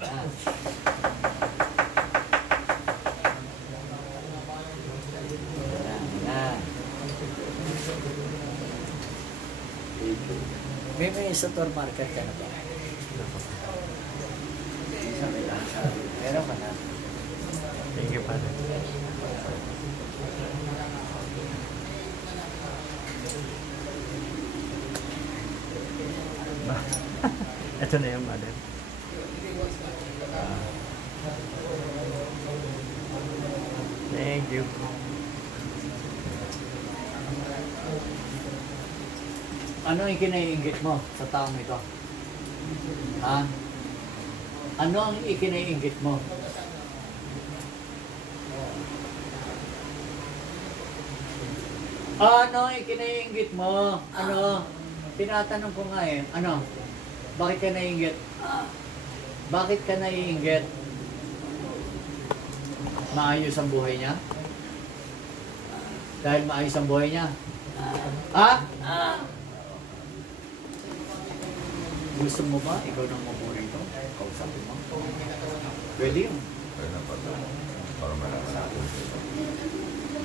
Ah. Yan. May supermarket ka na ba? Sabi lang, sabi. Meron ka na. Thank you, Father. Ito na yung Father. Thank you. Ano yung kinaiinggit mo sa taong ito? Ha? Ano ang ikinaiinggit mo? Ano ang ikinaiinggit mo? Ano? Tinatanong ko nga eh. Ano? Bakit ka naiinggit? Bakit ka naiinggit? Maayos ang buhay niya? Dahil maayos ang buhay niya? Ha? Gusto mo ba? Ikaw nang mamuri ito? Kausapin mo? Pwede yun. Kaya na pa ito. Para malasa ako.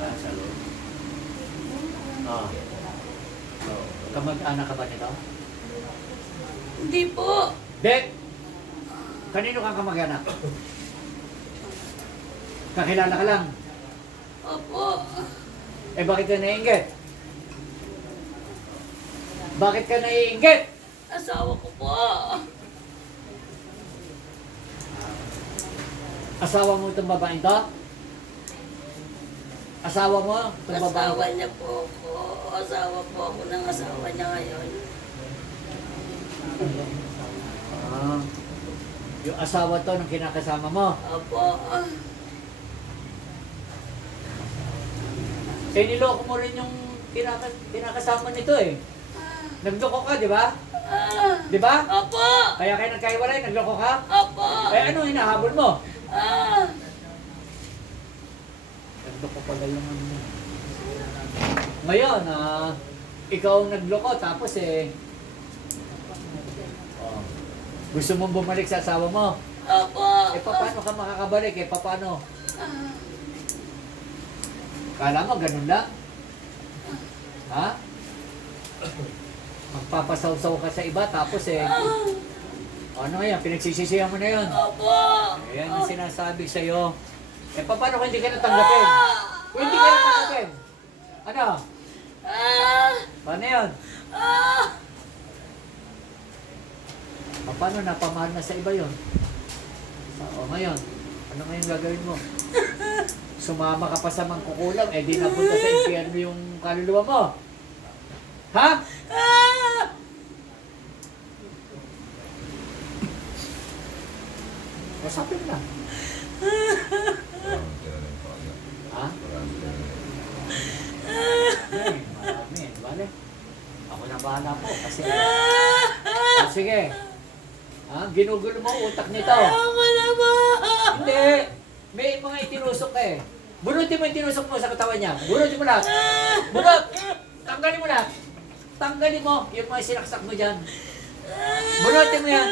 Nasa loob. Ah. So, kamag-anak ka ba nito? Hindi po. Dek! Kanino kang kamag-anak? Kakilala ka lang. Opo. Eh bakit ka naiinggit? Bakit ka naiinggit? Asawa ko po. Asawa mo itong babaeng to? Asawa mo itong babaeng Asawa to? niya po ako. Asawa po ako ng asawa niya ngayon. Ah. Yung asawa to ng kinakasama mo. Opo. Eh niloko mo rin yung kinakasama nito eh. Nagloko ka, di ba? Di ba? Opo. Kaya kayo nagkahiwalay, nagloko ka? Opo. Eh ano hinahabol mo? Ah. Nagloko pala yung ano mo. Ngayon, ikaw ang nagloko tapos gusto mong bumalik sa asawa mo. Opo. Eh paano ka makakabalik? Eh paano? Kala mo ganun lang? Ha? Magpapasaw-saw ka sa iba tapos ano yan? Pinagsisisihan mo na yun. Opo. Ayan ang sinasabi sa'yo. Eh paano kung hindi ka natanggapin? Kung hindi ka natanggapin? Ano? Paano yun? Paano napamahal na sa iba yun? O ngayon, ano ngayon gagawin mo? Sumama ka pa sa mangkukulam, eh di napunta sa impyerno yung kaluluwa mo. Ha? Usapin na. Parang tinanim pa niya. Ha? Parang tinanim. Marami. Bale. Ako na bahala po kasi... sige. Ginugulo mo ang utak nito. Ako na ba? Hindi. May mga itinusok ka eh. Bunutin mo yung tinusok mo sa katawan niya. Bunutin mo lahat. Bunot! Tanggalin mo lahat. Tanggalin mo yung mga sinaksak mo dyan. Bunutin mo yan.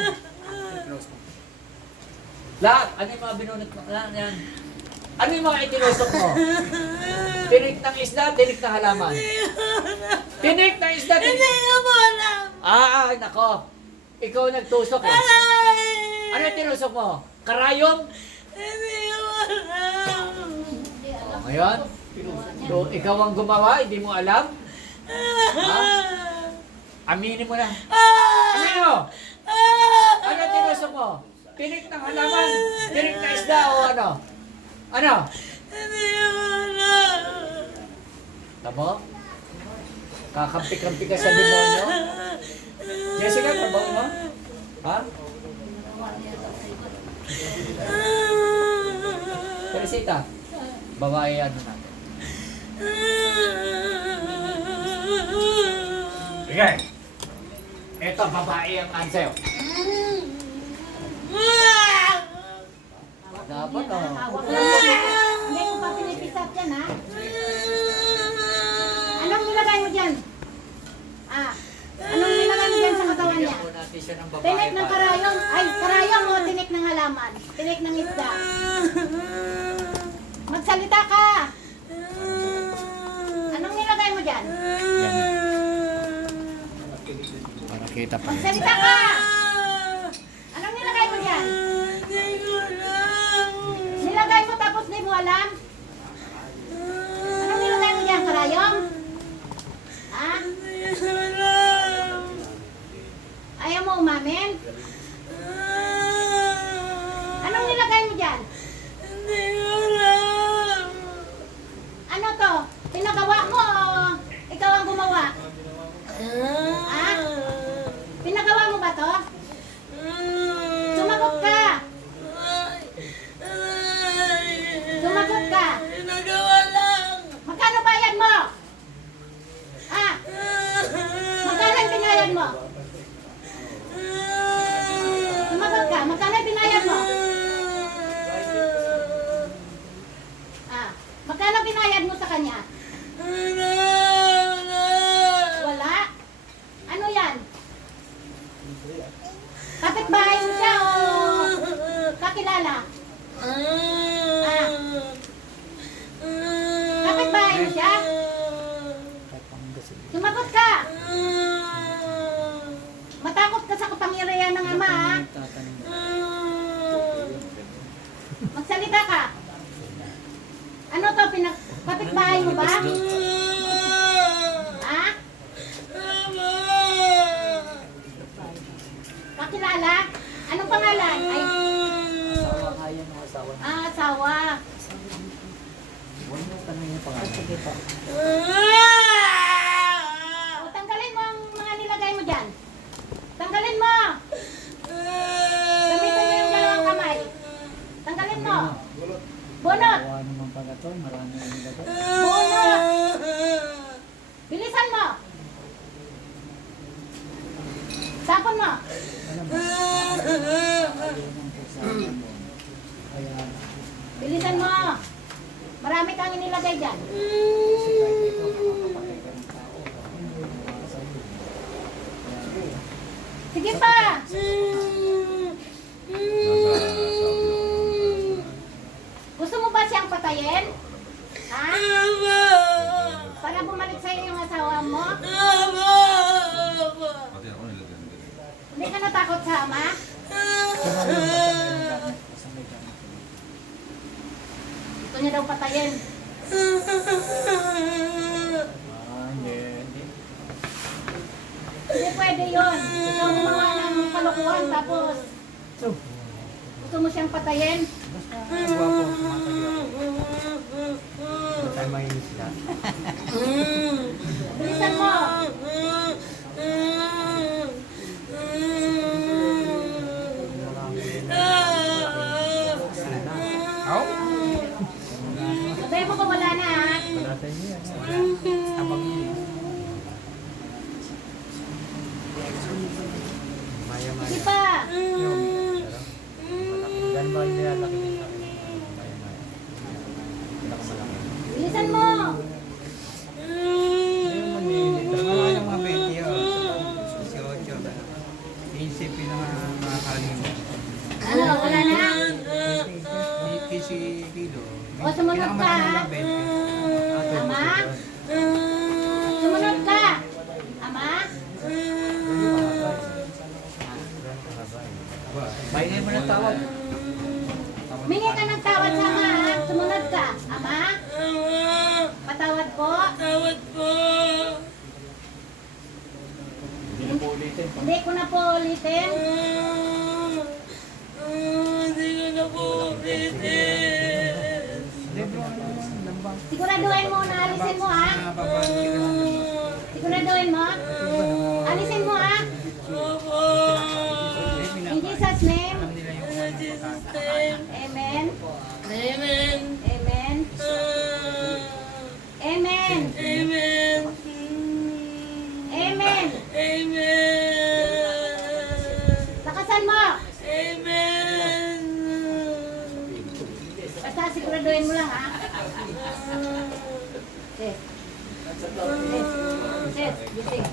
Lahat. Ano yung mga binunot mo? Yan. Ano yung mga itinusok mo? Tinik ng isda, tinik ng halaman. Tinik ng isda, tinik... Hindi ko po alam. Ay, nako. Ikaw nagtusok eh. Ano yung tinusok mo? Karayom? Hindi ko alam. Ngayon? So, ikaw ang gumawa, hindi mo alam? Ha? Aminin mo na. Aminin mo! Ano yung tinusok mo? Tinik ng halaman? Tinik ng isda o ano? Ano? Hindi ko alam. Tamo? Kakampi-kampi ka sa demonyo? Jessica, trabaho mo? Ha? Teresita, babae ano natin? Sige! Ito, babae ang answer. Dapat o. Huwag lang yan. Hindi ko pa pinipisap yan, ha? Anong nilagay mo dyan? Anong nilagay mo dyan sa katawan niya? Bigyan po natin siya ng babae. Tinik ng karayom. Ay, karayom o tinik ng halaman? naman. Tinik ng isda. Magsalita ka. Anong nilagay mo dyan? Yan. Para kita pa. Magsalita ka. Anong nilagay mo dyan? Nilagay mo tapos di mo alam? Anong nilagay mo dyan? Karayom? Ha? Ayaw mo umamin? Anong nilagay mo dyan? Ano to? Pinagawa mo o ikaw ang gumawa? Ha? Pinagawa mo ba to? Sumagot ka! Sumagot ka! Nagawa lang. Magkano bayad mo? Ha? Magkano ang binayad mo? Sumagot ka! Magkano ang binayad mo? Ah, magkano binayad mo sa kanya? Wala? Ano yan? Kapitbahay mo siya o kakilala? Ah, kapitbahay mo siya? Sumagot ka! Matakot ka sa kapangyarihan ng Ama, ha? Magsalita ka! Ano to, kapitbahay mo ba? Ha? Kakilala? Anong pangalan? Ay, asawa. O, tanggalin mo ang mga nilagay mo dyan. Tanggalin mo! Gamitin mo yung dalawang kamay. Tanggalin mo. Bunot! Bunot! Bilisan mo! Tapon mo! Bilisan mo! Marami kang inilagay dyan. Sige pa! Nasa sablo. Gusto mo ba siyang patayin? Ha? Para bumalik sa'yo yung asawa mo? Pati ako nilagyan din. Hindi ka natakot sa Ama? Gusto niya daw patayin. Hindi pwede yun. Ikaw gumawa ng kalokohan tapos gusto mo siyang patayin. Huwag tayo mainis na. Bilisan mo. Sabihin mo kung wala na, ha? Wala tayo niya. Maya-maya. Sige pa. Gan ba yung nilalaki din sa akin? Maya-maya. Malaki. Bilisan mo. Ayun man eh. Wala yung mga 20 yun. 18. Pinaka-makaling mo. Ano, wala na? si Kilo. O, sumunod ka, ha? Ama? Sumunod ka. Ama? Bainin mo ng tawag. Mingi ka ng tawad sa Ama, ha? Sumunod ka. Ama? Patawad po? Tawad po. Hindi na po ulitin. Hindi ko na po ulitin. Hindi ko na po ulitin. Siguraduhin mo na alisin mo, ha? Siguraduhin mo? Alisin mo, ha? Opo. In Jesus' name. In Jesus' name. Amen. Amen. Amen. Amen. Amen. Amen. Amen. Lakasan mo. Amen. Basta siguraduhin mo lang, ha? Yes. Yes. Yes. Gising.